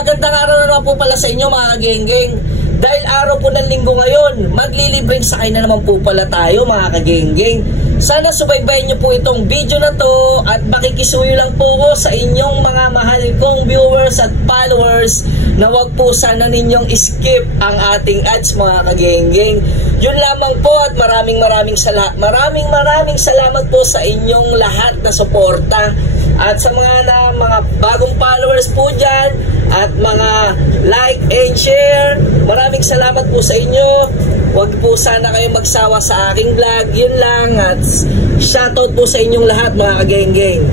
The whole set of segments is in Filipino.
magandang araw na naman po pala sa inyo mga kageng-geng. Dahil araw po ng linggo ngayon, maglilibreng sakay na naman po pala tayo mga kageng-geng. Sana subaybayin nyo po itong video na to at makikisuyo lang po ko sa inyong mga mahal kong viewers at followers na wag po sana ninyong skip ang ating ads mga kageng-geng. Yun lamang po at maraming salamat po sa inyong lahat na suporta. At sa mga bagong followers po dyan at mga like and share, maraming salamat po sa inyo. Huwag po sana kayo magsawa sa aking vlog. Yun lang at shoutout po sa inyong lahat mga kageng-geng.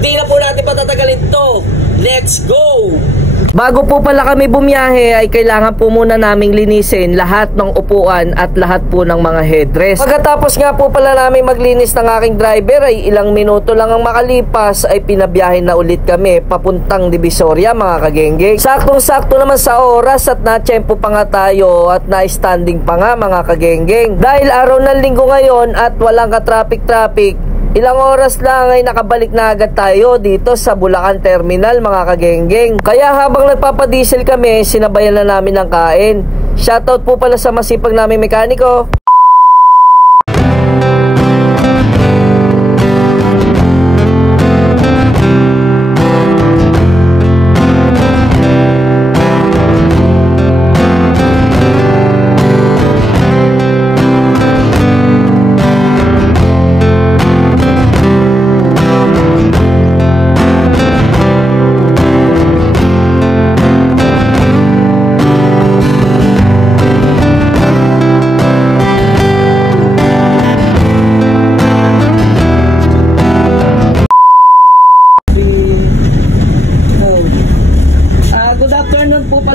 Hindi na po natin patatagalin to. Let's go! Bago po pala kami bumiyahe ay kailangan po muna naming linisin lahat ng upuan at lahat po ng mga headrest. Pagkatapos nga po pala namin maglinis ng aking driver ay ilang minuto lang ang makalipas ay pinabiyahe na ulit kami papuntang Divisoria mga kageng-geng. Saktong-sakto naman sa oras at na-tiyempo pa nga tayo at na-standing pa nga mga kageng-geng. Dahil araw ng linggo ngayon at walang ka-traffic-traffic, ilang oras lang ay nakabalik na agad tayo dito sa Bulacan Terminal mga kageng-geng. Kaya habang nagpapadiesel kami, sinabayan na namin ng kain. Shoutout po pala sa masipag naming mekaniko.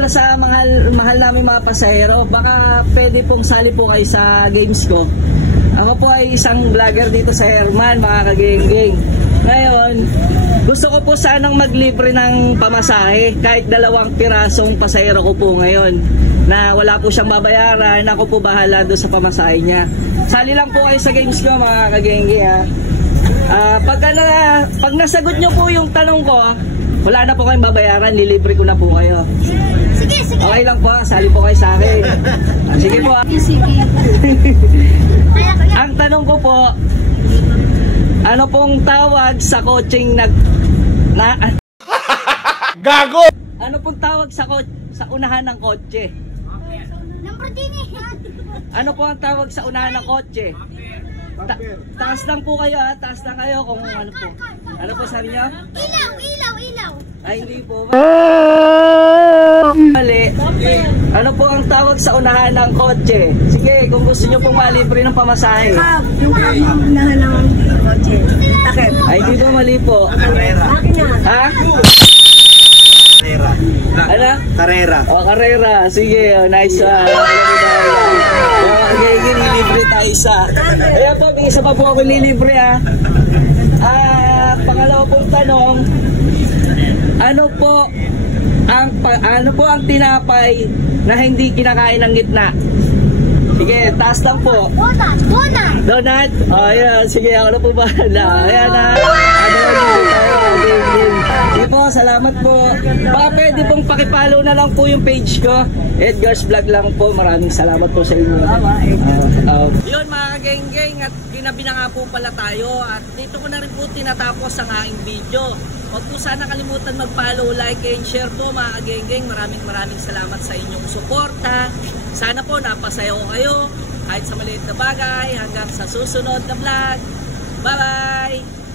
Sa mahal namin mga pasahero, baka pwede pong sali po kayo sa games ko. Ako po ay isang vlogger dito sa Herman mga kageng-geng. Ngayon, gusto ko po sanang maglibre ng pamasahe kahit 2 pirasong pasahero ko po ngayon na wala po siyang babayaran. Ako po bahala doon sa pamasahe niya. Sali lang po kayo sa games ko mga kageng-geng ha. Pag nasagot nyo po yung tanong ko, wala na po kayong babayaran, lilibre ko na po kayo. Sige. Okay lang po, sali po kayo sa akin. Sige po. Ang tanong ko po, ano pong tawag sa coaching Gago! Ano pong tawag sa unahan ng kotse? Lamborghini. Ano po ang tawag sa unahan ng kotse? Taas lang po kayo ha, taas lang kayo kung ano po. Ano po sabi niyo? Ilaw. Ay hindi po. Mali. Ano po ang tawag sa unahan ng kotse? Sige, kung gusto niyo pong malibre ng pamasahe. Yung unahan ng kotse. Takip. Ay hindi po, mali po. Ha? Carrera. Ano? Carrera. O, Carrera. Sige, nice one. Okay, lilibre tayo isa. Kaya po, may isa pa po ako lilibre ha. Pangalawa pong tanong, ano po ang tinapay na hindi kinakain ng gitna? Sige, taas lang po. Donut? O, yan. Sige, ako na po ba? Ayan na. Sige po, salamat po. Baka pwede pong pakipalo na lang po yung page ko. Edgar's Vlog lang po. Maraming salamat po sa inyo. Yun mga kageng-geng, at ginabi na nga po pala tayo. At dito ko na rin po tinatapos ang aking video. Huwag po sana kalimutan mag-follow, like, and share po mga kageng-geng. Maraming salamat sa inyong suporta. Sana po napasaya ko kayo kahit sa maliit na bagay. Hanggang sa susunod na vlog. Bye-bye!